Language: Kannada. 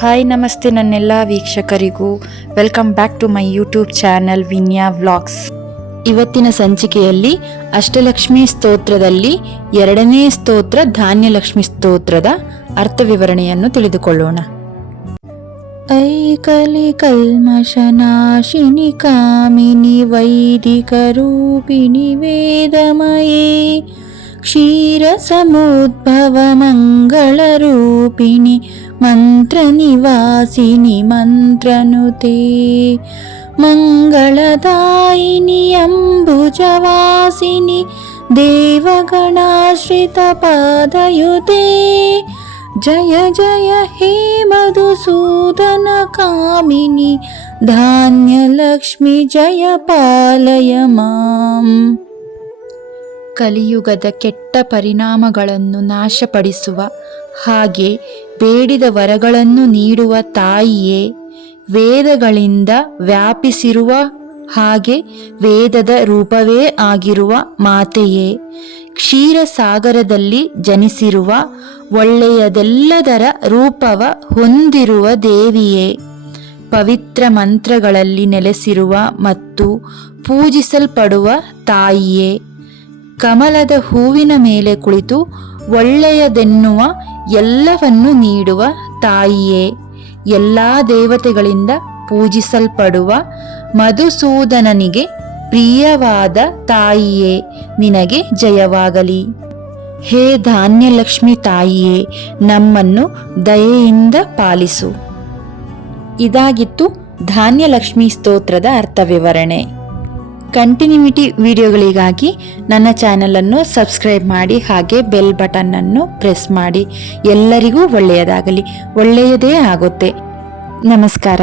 ಹಾಯ್ ನಮಸ್ತೆ ನನ್ನೆಲ್ಲ ವೀಕ್ಷಕರಿಗೂ. Welcome back to my YouTube channel Vinya vlogs ಇವತ್ತಿನ ಸಂಚಿಕೆಯಲ್ಲಿ ಅಷ್ಟಲಕ್ಷ್ಮಿ ಸ್ತೋತ್ರದಲ್ಲಿ ಎರಡನೇ ಸ್ತೋತ್ರ ಧಾನ್ಯಲಕ್ಷ್ಮಿ ಸ್ತೋತ್ರದ ಅರ್ಥ ವಿವರಣೆಯನ್ನು ತಿಳಿದುಕೊಳ್ಳೋಣ. ಐಕಲಿ ಕಲ್ಮಶನಾಶಿನಿ ಕಾಮಿನಿ ವೈದಿಕ ರೂಪಿಣಿ ವೇದಮಯೇ क्षीरसमुद्भव मङ्गलरूपिणि मन्त्रनिवासिनि मन्त्रनुते मङ्गलदायिनि अम्बुजवासिनि देवगणाश्रितपादयुते जय जय हे मधुसूदनकामिनि धान्यलक्ष्मि जय पालय माम् ಕಲಿಯುಗದ ಕೆಟ್ಟ ಪರಿಣಾಮಗಳನ್ನು ನಾಶಪಡಿಸುವ, ಹಾಗೆ ಬೇಡಿದ ವರಗಳನ್ನು ನೀಡುವ ತಾಯಿಯೇ ವೇದಗಳಿಂದ ವ್ಯಾಪಿಸಿರುವ ಹಾಗೆ ವೇದದ ರೂಪವೇ ಆಗಿರುವ ಮಾತೆಯೇ. ಕ್ಷೀರಸಾಗರದಲ್ಲಿ ಜನಿಸಿರುವ ಒಳ್ಳೆಯದೆಲ್ಲದರ ರೂಪವ ಹೊಂದಿರುವ ದೇವಿಯೇ. ಪವಿತ್ರ ಮಂತ್ರಗಳಲ್ಲಿ ನೆಲೆಸಿರುವ ಮತ್ತು ಪೂಜಿಸಲ್ಪಡುವ ತಾಯಿಯೇ. ಕಮಲದ ಹೂವಿನ ಮೇಲೆ ಕುಳಿತು ಒಳ್ಳೆಯದೆನ್ನುವ ಎಲ್ಲವನ್ನು ನೀಡುವ ತಾಯಿಯೇ, ಎಲ್ಲ ದೇವತೆಗಳಿಂದ ಪೂಜಿಸಲ್ಪಡುವ ಮಧುಸೂದನನಿಗೆ ಪ್ರಿಯವಾದ ತಾಯಿಯೇ, ನಿನಗೆ ಜಯವಾಗಲಿ. ಹೇ ಧಾನ್ಯಲಕ್ಷ್ಮಿ ತಾಯಿಯೇ, ನಮ್ಮನ್ನು ದಯೆಯಿಂದ ಪಾಲಿಸು. ಇದಾಗಿತ್ತು ಧಾನ್ಯಲಕ್ಷ್ಮಿ ಸ್ತೋತ್ರದ ಅರ್ಥ ವಿವರಣೆ ಕಂಟಿನ್ಯೂಟಿ ವಿಡಿಯೋಗಳಿಗಾಗಿ ನನ್ನ ಚಾನಲನ್ನು ಸಬ್ಸ್ಕ್ರೈಬ್ ಮಾಡಿ ಹಾಗೆ ಬೆಲ್ ಬಟನ್ನನ್ನು ಪ್ರೆಸ್ ಮಾಡಿ. ಎಲ್ಲರಿಗೂ ಒಳ್ಳೆಯದಾಗಲಿ. ಒಳ್ಳೆಯದೇ ಆಗುತ್ತೆ. ನಮಸ್ಕಾರ.